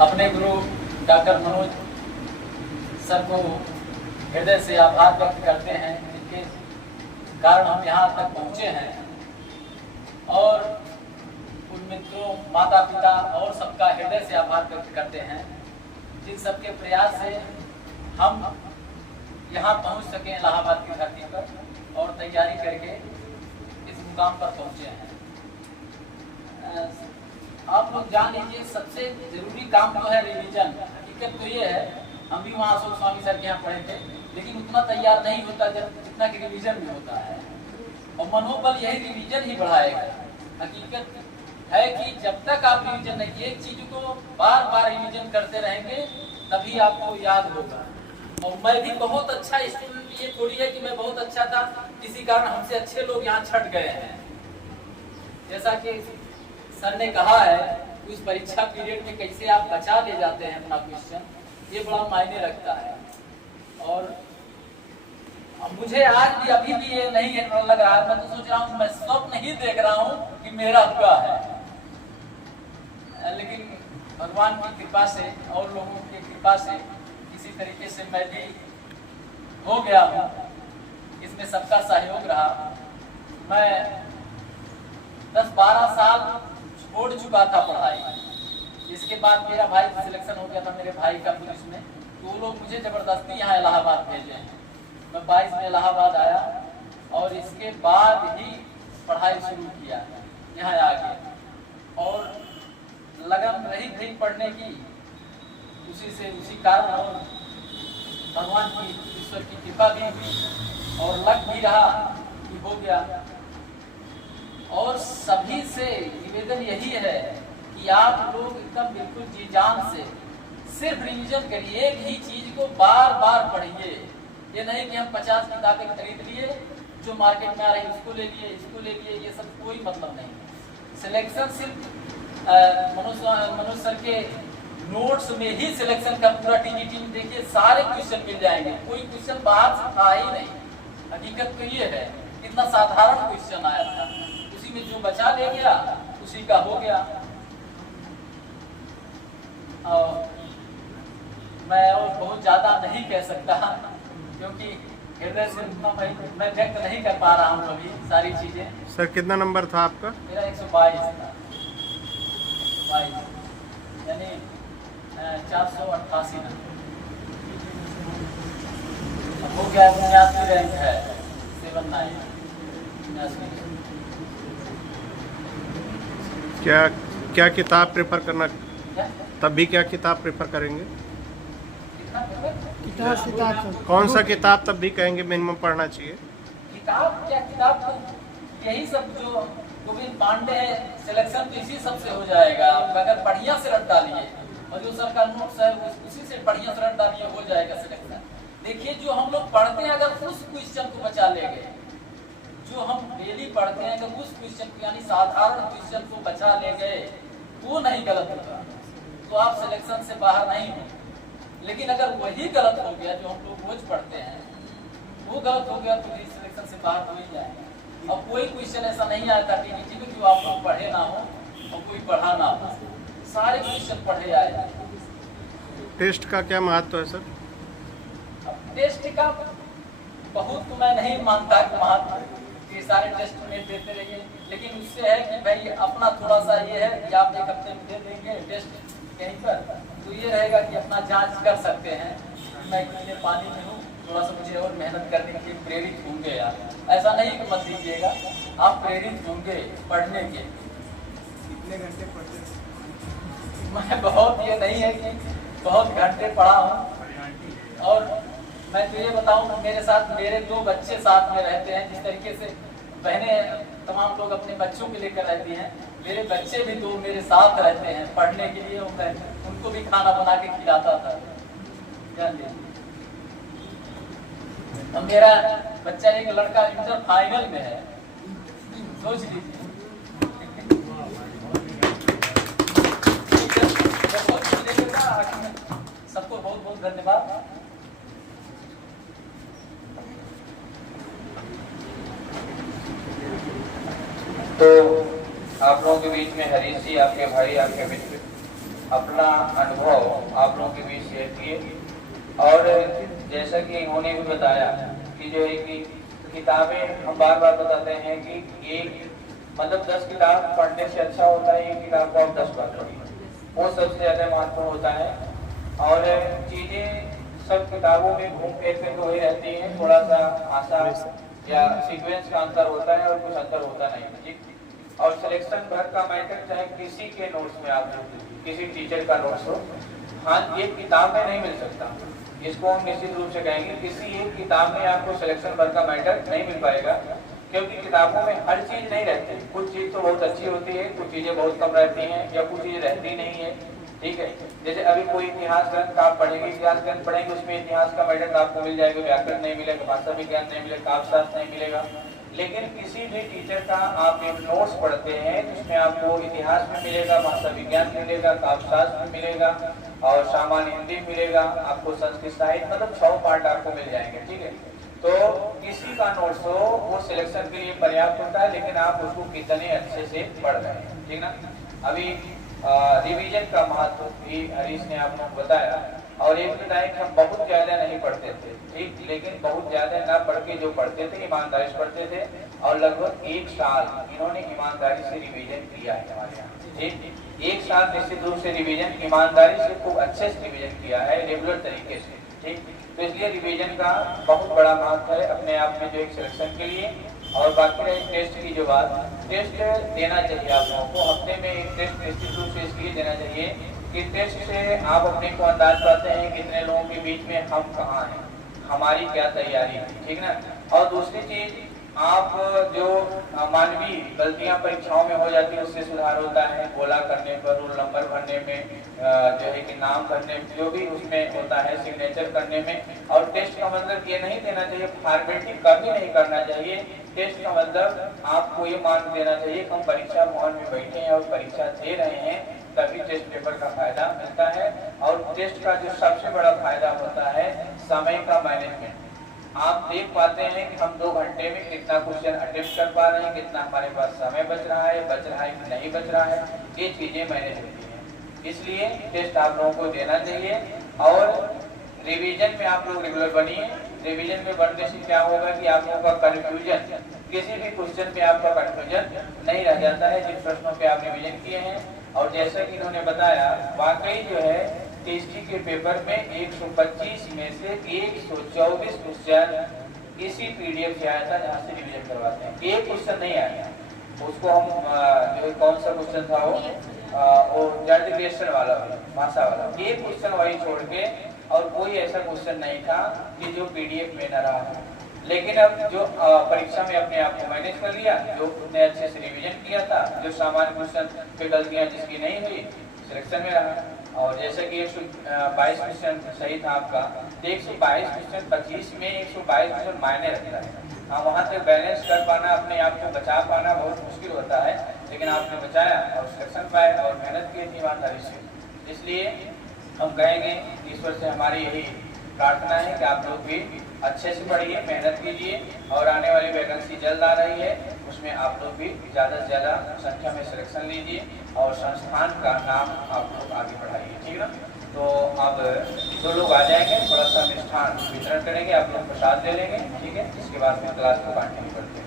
अपने गुरु doctor Manoj sir को हृदय से आभार व्यक्त करते हैं, जिनके कारण हम यहाँ तक पहुँचे हैं। और उन मित्रों, माता पिता और सबका हृदय से आभार व्यक्त करते हैं, जिन सबके प्रयास से हम यहाँ पहुँच सके इलाहाबाद की धरती पर और तैयारी करके इस मुकाम पर पहुँचे हैं। आप लोग जान लीजिए, सबसे जरूरी काम जो है रिवीजन। हकीकत तो ये है, हम भी वहाँ अशोक स्वामी सर के यहाँ पढ़े थे, लेकिन उतना तैयार नहीं होता जितना कि रिवीजन में होता है। और मनोबल यही रिवीजन ही बढ़ाएगा। हकीकत है कि जब तक आप रिवीजन नहीं, एक चीज को बार बार रिवीजन करते रहेंगे तभी आपको याद होगा। और मैं भी बहुत अच्छा स्टूडेंट, ये थोड़ी है कि मैं बहुत अच्छा था, किसी कारण हमसे अच्छे लोग यहाँ छट गए हैं। जैसा कि सर ने कहा है, उस परीक्षा पीरियड में कैसे आप बचा ले जाते हैं अपना क्वेश्चन, ये बड़ा मायने रखता है। और मुझे आज भी अभी भी ये नहीं लग रहा है, मैं तो सोच रहा हूँ, मैं स्वप्न ही देख रहा हूँ कि मेरा हुआ है। लेकिन भगवान की कृपा से और लोगों की कृपा से किसी तरीके से मैं भी हो गया हूँ। इसमें सबका सहयोग रहा। मैं 10-12 साल छोड़ चुका था पढ़ाई। इसके बाद मेरा भाई सिलेक्शन हो गया था, मेरे भाई का पुलिस में, तो वो लोग मुझे जबरदस्ती यहाँ इलाहाबाद भेजे हैं। मैं 22 में इलाहाबाद आया और इसके बाद ही पढ़ाई शुरू किया यहाँ आके। और लगन रही थी पढ़ने की, उसी कारण और भगवान की, ईश्वर की कृपा भी हुई और लग भी रहा कि हो गया। और सभी से निवेदन यही है कि आप लोग एकदम बिल्कुल जी जान से सिर्फ रिवीजन करिए, एक ही चीज को बार बार पढ़िए। ये नहीं कि हम 50 किताबें खरीद लिए, जो मार्केट में आ रही उसको ले लिए, इसको ले लिए, ये सब कोई मतलब नहीं। सिलेक्शन सिर्फ मनोज सर के नोट्स में ही सिलेक्शन का पूरा टीजीटी में देखिए, सारे क्वेश्चन मिल जाएंगे, कोई क्वेश्चन बाहर से था ही नहीं। हकीकत तो ये है, इतना साधारण क्वेश्चन आया था, उसी में जो बचा ले गया उसी का हो गया। और मैं और बहुत ज्यादा नहीं कह सकता, क्योंकि हृदय से मैं व्यक्त नहीं कर पा रहा हूँ अभी सारी चीजें। सर कितना नंबर था आपका? मेरा 122 था, 22 यानी 488 नंबर हो गया। 89 रैंक है, 79। क्या किताब प्रेफर करना, तब भी क्या किताब प्रेफर करेंगे? कौन सा किताब तब भी कहेंगे मिनिमम पढ़ना चाहिए? किताब तो यही सब जो गोविंद पांडे है, सिलेक्शन तो इसी सब से हो जाएगा। अगर बढ़िया से रट डालिए और जो सर का नोट्स है उसी से बढ़िया से रट डालिए, हो जाएगा सिलेक्शन। देखिए, जो हम लोग पढ़ते हैं, अगर उस क्वेश्चन को बचा ले गए, जो हम डेली पढ़ते हैं, अगर उस क्वेश्चन को यानी साधारण क्वेश्चन को बचा ले गए, वो नहीं गलत होगा तो आप सिलेक्शन से बाहर नहीं हो। लेकिन अगर वही गलत हो गया जो हम लोग रोज पढ़ते हैं, वो गलत हो गया तो सिलेक्शन से बाहर हो ही जाएगा। अब कोई क्वेश्चन ऐसा नहीं आया था टीजीटी में जो आप लोग पढ़े ना हो और कोई पढ़ा ना हो, सारे क्वेश्चन पढ़े आए। टेस्ट का क्या महत्व है सर? टेस्ट का बहुत तो मैं नहीं मानता कि महत्व, ये सारे टेस्ट में देते रहिए, लेकिन उससे है कि भाई अपना थोड़ा सा ये है कि आप 1 हफ्ते में दे देंगे टेस्ट कहीं पर, तो ये रहेगा कि अपना जांच कर सकते हैं मैं कितने पानी में हूँ, थोड़ा सा मुझे और मेहनत करने के लिए प्रेरित होंगे। यार ऐसा नहीं कि मत दीजिएगा, आप प्रेरित होंगे पढ़ने के। कितने घंटे पढ़ते? मैं बहुत, ये नहीं है कि बहुत घंटे पढ़ा हूँ। और मैं तो ये बताऊँ, मेरे साथ मेरे 2 बच्चे साथ में रहते हैं। जिस तरीके से बहनें तमाम लोग अपने बच्चों को लेकर रहती हैं, मेरे बच्चे भी 2 मेरे साथ रहते हैं पढ़ने के लिए। मैं उनको भी खाना बना के खिलाता था, जान लीजिए। अब मेरा बच्चा, एक लड़का इंटर फाइनल में है, सोच लीजिए। सबको बहुत बहुत धन्यवाद। तो आप लोगों के बीच में हरीश जी, आपके भाई, आपके मित्र अपना अनुभव आप लोगों के बीच शेयर किए। और जैसा कि इन्होंने भी बताया कि जो है कि किताबें हम बार बार बताते हैं कि एक मतलब 10 किताब पढ़ने से अच्छा होता है एक किताब को आप 10 बार पढ़िए, वो सबसे ज्यादा महत्वपूर्ण होता है। और चीजें सब किताबों में घूम फिर के तो वही रहती हैं, थोड़ा सा भाषा या सीक्वेंस का अंतर होता है और कुछ अंतर होता नहीं है, ठीक। और सिलेक्शन भर का मैटर चाहे किसी के नोट्स में आप किसी टीचर का नोट्स हो, हाँ ये किताब में नहीं मिल सकता, इसको हम निश्चित रूप से कहेंगे किसी एक किताब में आपको सिलेक्शन भर का मैटर नहीं मिल पाएगा, क्योंकि किताबों में हर चीज नहीं रहती, कुछ चीज तो बहुत अच्छी होती है, कुछ चीजें बहुत कम रहती हैं या कुछ चीजें रहती नहीं है, ठीक है। जैसे अभी कोई इतिहास ग्रंथ आप पढ़ेंगे, इतिहास ग्रंथ पढ़ेंगे, उसमें इतिहास का मैटर आपको मिल जाएगा, व्याकरण नहीं मिलेगा, भाषा विज्ञान नहीं मिलेगा, काव्यशास्त्र नहीं मिलेगा। लेकिन किसी भी टीचर का आप एक नोट्स पढ़ते हैं जिसमें आपको इतिहास में मिलेगा, भाषा विज्ञान मिलेगा, काव्यशास्त्र में मिलेगा और सामान्य हिंदी मिलेगा, आपको संस्कृत साहित्य, मतलब 6 पार्ट आपको मिल जाएंगे, ठीक है। तो किसी का नोट्स हो वो सिलेक्शन के लिए पर्याप्त होता है, लेकिन आप उसको कितने अच्छे से पढ़ रहे हैं, ठीक ना। अभी रिवीजन का महत्व भी हरीश ने आप लोग बताया, और एक बताया कि हम बहुत ज्यादा नहीं पढ़ते थे, ठीक, लेकिन बहुत ज्यादा ना पढ़ के जो पढ़ते थे ईमानदारी से पढ़ते थे, और लगभग 1 साल इन्होंने ईमानदारी से रिवीजन किया है हमारे यहाँ, ठीक। 1 साल निश्चित रूप से रिवीजन ईमानदारी से खूब अच्छे से रिवीजन किया है, रेगुलर तरीके से, ठीक। तो इसलिए रिवीजन का बहुत बड़ा महत्व है अपने आप में जो एक सिलेक्शन के लिए। और बाकी रही टेस्ट की जो बात, टेस्ट देना चाहिए आप लोगों को, हफ्ते में एक टेस्ट निश्चित रूप से इसलिए देना चाहिए कि टेस्ट से आप अपने को अंदाज पाते हैं कितने लोगों के बीच में हम कहाँ हैं, हमारी क्या तैयारी है, ठीक ना। और दूसरी चीज आप जो मानवीय गलतियां परीक्षाओं में हो जाती है उससे सुधार होता है, बोला करने पर, रोल नंबर भरने में, जो है कि नाम भरने, जो भी उसमें होता है, सिग्नेचर करने में। और टेस्ट का मतलब ये नहीं देना चाहिए, फॉर्मेलिटी कभी नहीं करना चाहिए। टेस्ट का मतलब आपको ये मान देना चाहिए कि हम परीक्षा भवन में बैठे हैं और परीक्षा दे रहे हैं, तभी टेस्ट पेपर का फायदा मिलता है। और टेस्ट का जो सबसे बड़ा फायदा होता है समय का मैनेजमेंट। आप देख पाते हैं कि हम 2 घंटे में कितना क्वेश्चन अटेम्प्ट कर पा रहे हैं, कितना हमारे पास समय बच रहा है कि नहीं बच रहा है, ये चीजें मैनेज होती हैं। इसलिए टेस्ट आप लोगों को देना चाहिए। और रिवीजन में आप लोग रेगुलर बनिए। रिवीजन में बनने से क्या होगा कि आप लोगों का कंफ्यूजन, किसी भी क्वेश्चन पे आपका कंफ्यूजन नहीं रह जाता है जिन प्रश्नों पे आप रिवीजन किए हैं। और जैसा कि इन्होंने बताया, वाकई जो है टीएसटी के पेपर में 125 में से 124 क्वेश्चन इसी पीडीएफ से आया था जहाँ से रिवीजन करवाते हैं। एक क्वेश्चन नहीं आया, उसको हम जो कौन सा क्वेश्चन था वो जर्डिग्रेशन वाला, भाषा वाला, एक क्वेश्चन वही छोड़ के और कोई ऐसा क्वेश्चन नहीं था कि जो पीडीएफ में न रहा। लेकिन अब जो परीक्षा में अपने आप को मैनेज कर लिया, जो उतने अच्छे से रिवीजन किया था, जो सामान्य क्वेश्चन पे गलतियां जिसकी नहीं हुई सिलेक्शन में रहा। और जैसे कि 122 क्वेश्चन सही था आपका, तो 122 क्वेश्चन 25 में 122 क्वेश्चन मायने रखता है। हाँ, वहाँ तक बैलेंस कर पाना, अपने आप को बचा पाना बहुत मुश्किल होता है, लेकिन आपने बचाया और सिलेक्शन पाए और मेहनत की थी ईमानदारी से। इसलिए हम कहेंगे ईश्वर से हमारी यही प्रार्थना है कि आप लोग भी अच्छे से पढ़िए, मेहनत कीजिए, और आने वाली वैकेंसी जल्द आ रही है, उसमें आप लोग भी ज़्यादा से ज़्यादा संख्या में सिलेक्शन लीजिए और संस्थान का नाम आप लोग आगे बढ़ाइए, ठीक ना। तो अब 2 लोग आ जाएंगे, थोड़ा सा मिष्ठान वितरण करेंगे, आप लोग प्रसाद ले लेंगे, ठीक है। इसके बाद में क्लास को कंटिन्यू करते हैं।